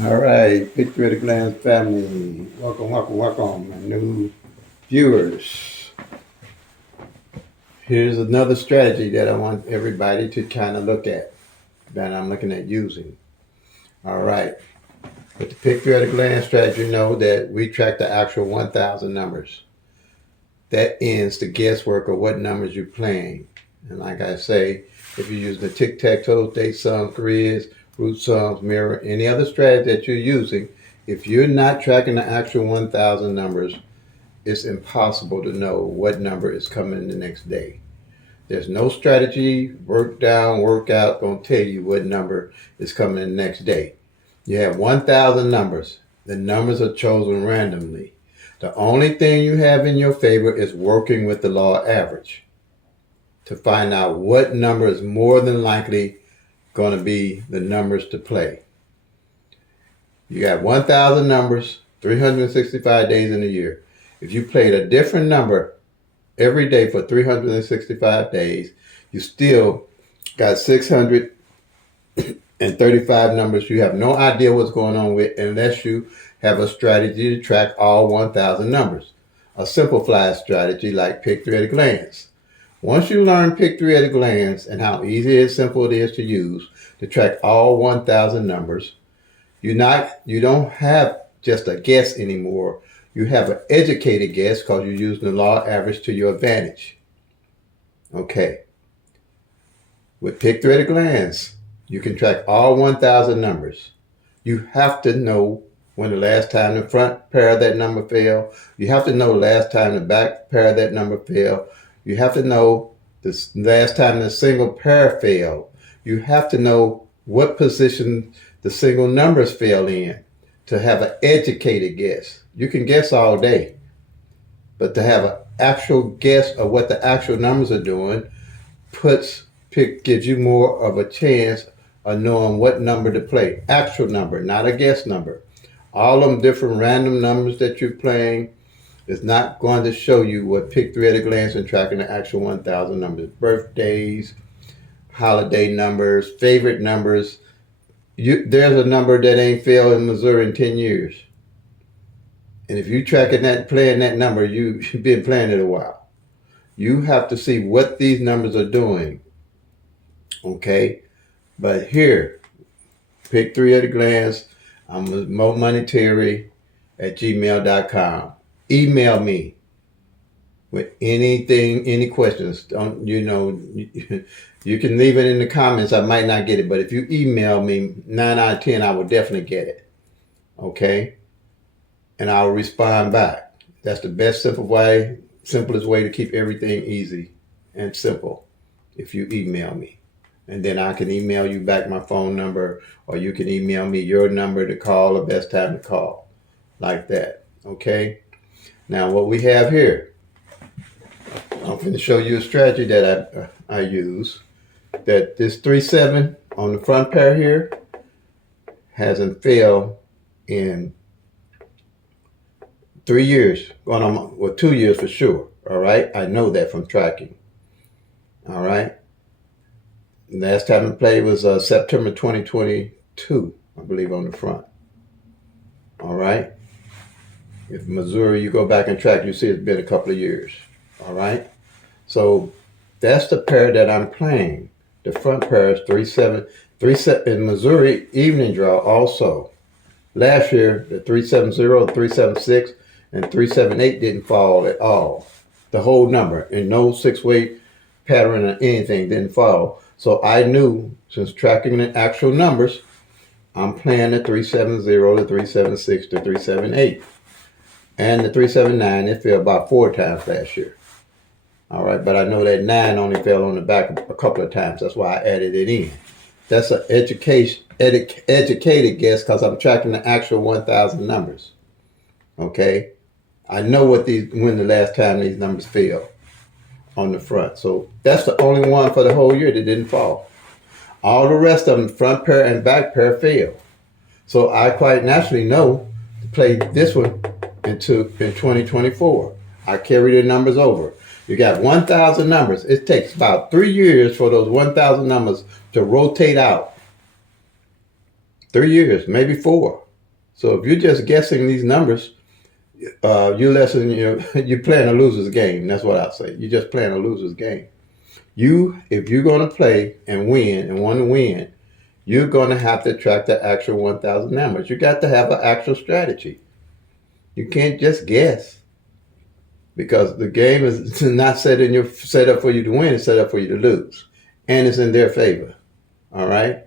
All right, Victory at a Glance family. Welcome, my new viewers. Here's another strategy that I want everybody to kind of look at, that I'm looking at using. All right, with the Victory at a Glance strategy, you know that we track the actual 1,000 numbers. That ends the guesswork of what numbers you're playing. And like I say, if you're using the tic-tac-toe, date sums, grizz, root sums, mirror, any other strategy that you're using, if you're not tracking the actual 1,000 numbers, it's impossible to know what number is coming the next day. There's no strategy, work down, work out, going to tell you what number is coming the next day. You have 1,000 numbers. The numbers are chosen randomly. The only thing you have in your favor is working with the law of average to find out what number is more than likely going to be the numbers to play. You got 1,000 numbers, 365 days in a year. If you played a different number every day for 365 days, you still got 635 numbers you have no idea what's going on with unless you have a strategy to track all 1,000 numbers. A simplified strategy like Pick 3 at a glance. Once you learn Pick 3 at a glance and how easy and simple it is to use to track all 1,000 numbers, you don't have just a guess anymore. You have an educated guess because you're using the law of average to your advantage. Okay. With Pick 3 at a glance, you can track all 1,000 numbers. You have to know when the last time the front pair of that number fell. You have to know the last time the back pair of that number fell. You have to know the last time the single pair fell. You have to know what position the single numbers fell in to have an educated guess. You can guess all day, but to have an actual guess of what the actual numbers are doing gives you more of a chance of knowing what number to play. Actual number, not a guess number. All them different random numbers that you're playing is not going to show you what Pick 3 at a glance and tracking the actual 1,000 numbers. Birthdays, holiday numbers, favorite numbers. There's a number that ain't failed in Missouri in 10 years. And if you tracking that, playing that number, you've been playing it a while. You have to see what these numbers are doing. Okay? But here, Pick 3 at a glance. I'm I11troductory@gmail.com. Email me with anything, any questions. You can leave it in the comments. I might not get it, but if you email me, 9 out of 10, I will definitely get it. Okay? And I'll respond back. That's the best simplest way to keep everything easy and simple if you email me. And then I can email you back my phone number, or you can email me your number to call, the best time to call, like that. Okay? Now what we have here, I'm going to show you a strategy that I use. That this 3-7 on the front pair here hasn't failed in 3 years. Well, 2 years for sure. All right? I know that from tracking. All right? Last time I played was September 2022, I believe, on the front. All right? If Missouri, you go back and track, you see it's been a couple of years. All right? So that's the pair that I'm playing. The front pair is 3-7. 3-7 in Missouri evening draw also. Last year, the 3-7-0, 3-7-6, and 3-7-8 didn't fall at all. The whole number, and no six-way pattern or anything didn't fall. So I knew, since tracking the actual numbers, I'm playing the 3-7-0, the 3-7-6, the 3-7-8. And the 3-7-9, it fell about 4 times last year. All right, but I know that 9 only fell on the back a couple of times. That's why I added it in. That's an educated guess because I'm tracking the actual 1,000 numbers. Okay? I know when the last time these numbers fell on the front. So that's the only one for the whole year that didn't fall. All the rest of them, front pair and back pair, failed. So I quite naturally know to play this one in 2024. I carry the numbers over. You got 1,000 numbers. It takes about 3 years for those 1,000 numbers to rotate out. 3 years, maybe 4. So if you're just guessing these numbers, you're playing a loser's game. That's what I say. You're just playing a loser's game. If you're going to play and win and want to win, you're going to have to track the actual 1,000 numbers. You got to have an actual strategy. You can't just guess, because the game is not set up for you to win. It's set up for you to lose, and it's in their favor. All right.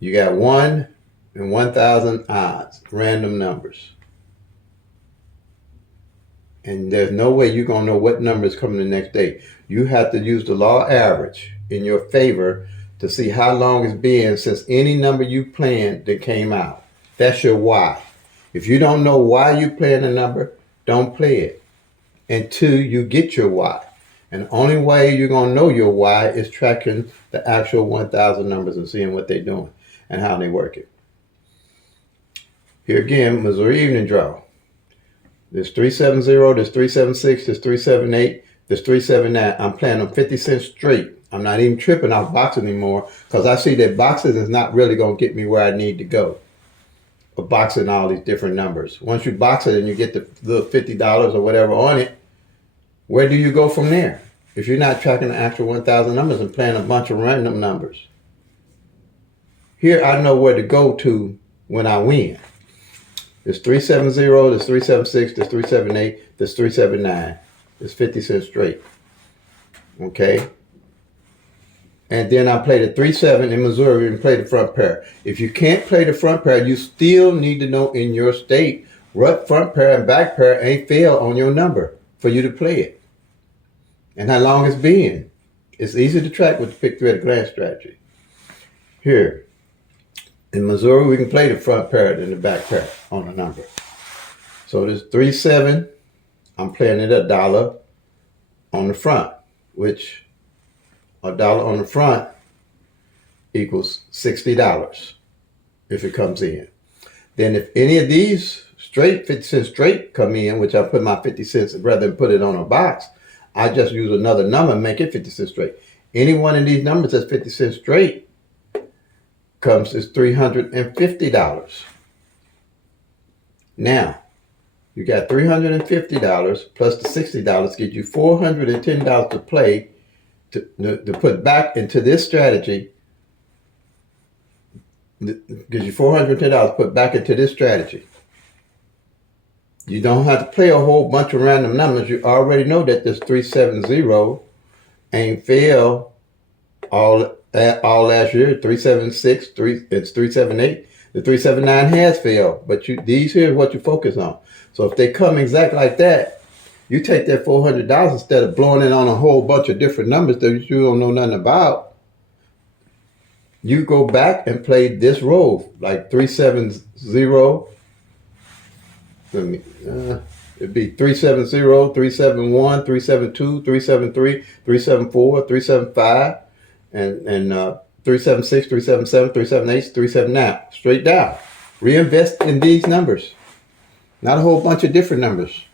You got 1 in 1,000 odds, random numbers. And there's no way you're going to know what number is coming the next day. You have to use the law of average in your favor to see how long it's been since any number you planned that came out. That's your why. If you don't know why you playing a number, don't play it until you get your why. And the only way you're going to know your why is tracking the actual 1,000 numbers and seeing what they're doing and how they work it. Here again, Missouri evening draw. There's 370, there's 376, there's 378, there's 379. I'm playing them 50 cents straight. I'm not even tripping off boxing anymore, because I see that boxing is not really going to get me where I need to go. But boxing all these different numbers. Once you box it and you get the little $50 or whatever on it, where do you go from there? If you're not tracking the actual 1,000 numbers and playing a bunch of random numbers. Here I know where to go to when I win. There's 370, there's 376, there's 378, there's 379. There's 50 cents straight. Okay? And then I play the 3-7 in Missouri and play the front pair. If you can't play the front pair, you still need to know in your state what front pair and back pair ain't fail on your number for you to play it. And how long it's been. It's easy to track with the pick three at a glance strategy. Here. In Missouri, we can play the front pair and the back pair on a number. So this 3-7, I'm playing it $1 on the front, which $1 on the front equals $60 if it comes in. Then if any of these straight, 50 cents straight come in, which I put my 50 cents, rather than put it on a box, I just use another number and make it 50 cents straight. Any one of these numbers that's 50 cents straight comes is $350. Now, you got $350 plus the $60 gives you $410 to play to put back into this strategy. Gives you $410 to put back into this strategy. You don't have to play a whole bunch of random numbers. You already know that this 370 ain't fail all last year. 376, it's 378. The 379 has failed, but these here is what you focus on. So if they come exact like that, you take that $400 instead of blowing it on a whole bunch of different numbers that you don't know nothing about. You go back and play this row, like 370. It'd be 370, 371, 372, 373, 374, 375, and 376, 377, 378, 379. Straight down. Reinvest in these numbers. Not a whole bunch of different numbers.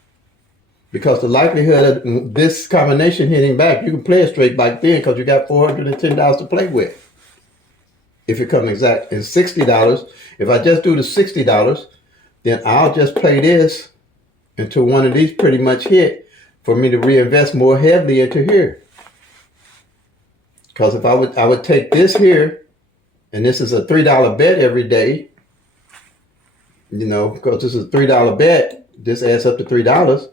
Because the likelihood of this combination hitting back, you can play it straight back then because you got $410 to play with. If it comes exact. And $60, if I just do the $60, then I'll just play this until one of these pretty much hit for me to reinvest more heavily into here. Because if I would take this here, and this is a $3 bet every day, because this is a $3 bet, this adds up to $3.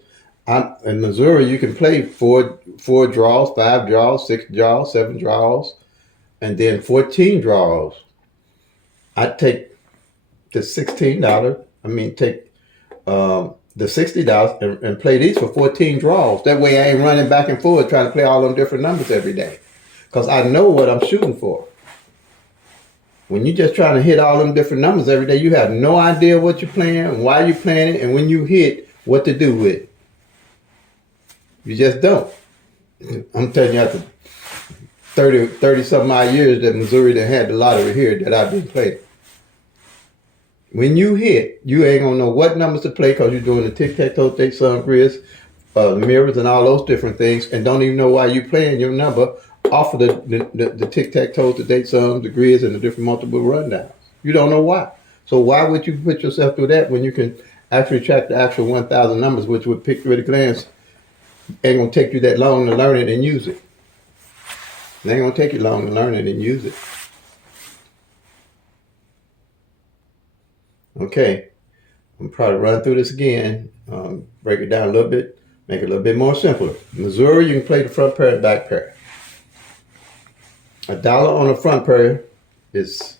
In Missouri, you can play four draws, 5 draws, 6 draws, 7 draws, and then 14 draws. I'd take the $16. Take the $60 and play these for 14 draws. That way I ain't running back and forth trying to play all them different numbers every day. Because I know what I'm shooting for. When you're just trying to hit all them different numbers every day, you have no idea what you're playing, why you're playing it, and when you hit, what to do with it. You just don't. I'm telling you, after 30 something odd years that Missouri done had the lottery here that I've been playing. When you hit, you ain't gonna know what numbers to play because you're doing the tic-tac-toe, date-sum, grizz, mirrors, and all those different things, and don't even know why you're playing your number off of the tic-tac-toe, the date-sums, the grizz, and the different multiple rundowns. You don't know why. So why would you put yourself through that when you can actually track the actual 1,000 numbers, which with pick through at a glance ain't gonna take you that long to learn it and use it. It ain't gonna take you long to learn it and use it. Okay, I'm probably run through this again, break it down a little bit, make it a little bit more simpler. Missouri, you can play the front pair and back pair. $1 on the front pair is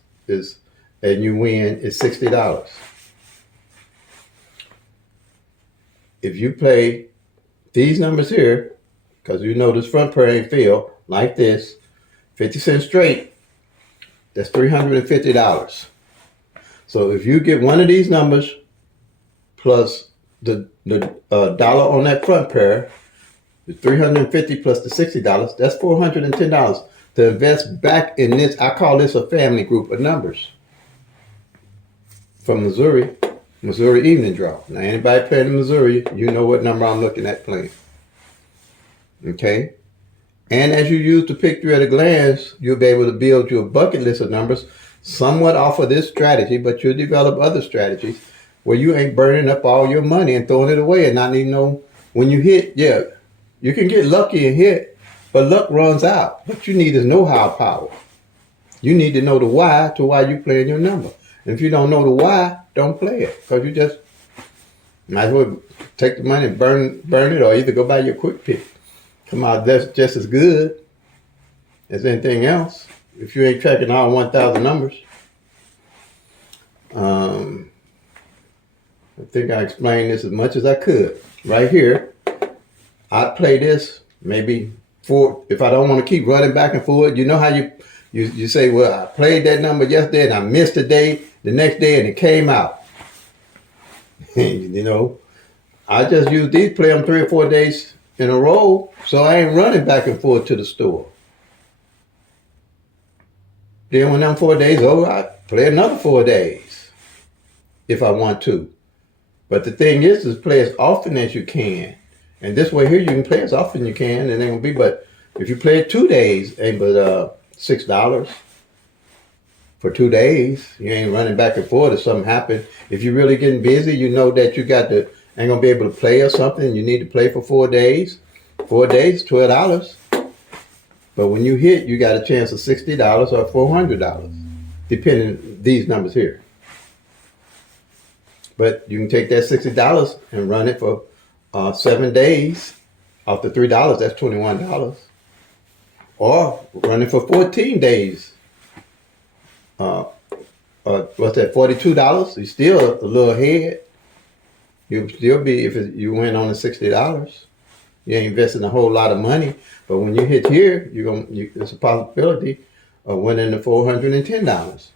and you win is $60. If you play these numbers here, because you know this front pair ain't fail, like this, 50 cents straight, that's $350. So if you get one of these numbers plus the dollar on that front pair, the $350 plus the $60, that's $410 to invest back in this. I call this a family group of numbers from Missouri evening draw. Now anybody playing in Missouri, you know what number I'm looking at playing. Okay? And as you use the pick through at a glance, you'll be able to build your bucket list of numbers somewhat off of this strategy, but you'll develop other strategies where you ain't burning up all your money and throwing it away and not even know when you hit. Yeah, you can get lucky and hit, but luck runs out. What you need is know-how power. You need to know the why to why you playing your number. And if you don't know the why, don't play it, because you just might as well take the money and burn it, or either go buy your quick pick. Come out that's just as good as anything else if you ain't tracking all 1,000 numbers. I think I explained this as much as I could. Right here, I play this maybe if I don't want to keep running back and forth. You know how you say, well, I played that number yesterday and I missed a day, the next day, and it came out. You know, I just use these, play them 3 or 4 days in a row, so I ain't running back and forth to the store. Then when them 4 days over, I play another 4 days if I want to. But the thing is play as often as you can. And this way here, you can play as often as you can, and it ain't gonna be, but if you play it 2 days, ain't but $6 for 2 days. You ain't running back and forth if something happened. If you're really getting busy, you know that you ain't gonna be able to play or something. You need to play for 4 days. 4 days, $12. But when you hit, you got a chance of $60 or $400, depending these numbers here. But you can take that $60 and run it for 7 days. Off the $3, that's $21. Or run it for 14 days. What's that, $42? You're still a little ahead. You'll still be, if you win on the $60. You ain't investing a whole lot of money. But when you hit here, there's a possibility of winning the $410.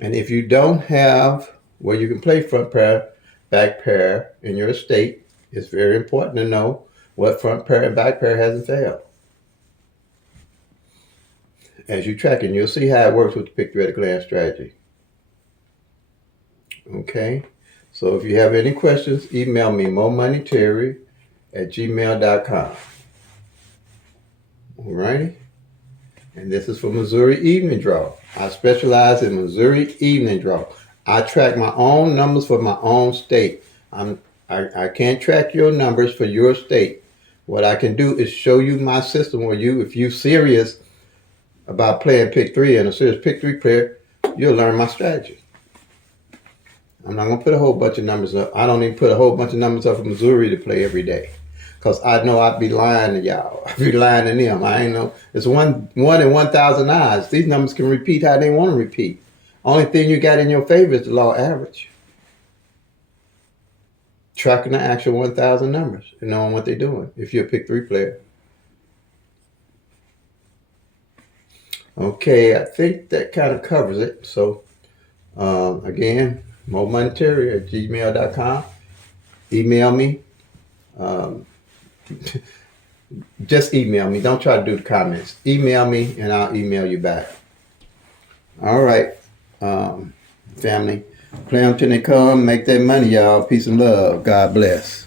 And if you don't have where you can play front pair, back pair in your estate, it's very important to know what front pair and back pair hasn't failed. As you track it, you'll see how it works with the pick through at a glance strategy. Okay, so if you have any questions, email me momoneyterry@gmail.com. Alrighty, and this is for Missouri evening draw. I specialize in Missouri evening draw. I track my own numbers for my own state. I can't track your numbers for your state. What I can do is show you my system where if you're serious about playing pick three and a serious pick three player, you'll learn my strategy. I'm not going to put a whole bunch of numbers up. I don't even put a whole bunch of numbers up for Missouri to play every day, because I know I'd be lying to y'all. I'd be lying to them. I ain't know. It's one in 1,000 odds. These numbers can repeat how they want to repeat. Only thing you got in your favor is the law average. Tracking the actual 1,000 numbers and knowing what they're doing if you're a pick three player. Okay, I think that kind of covers it. So, again, momoneyterry@gmail.com. Email me. Just email me. Don't try to do the comments. Email me and I'll email you back. All right, family. Play them till they come. Make that money, y'all. Peace and love. God bless.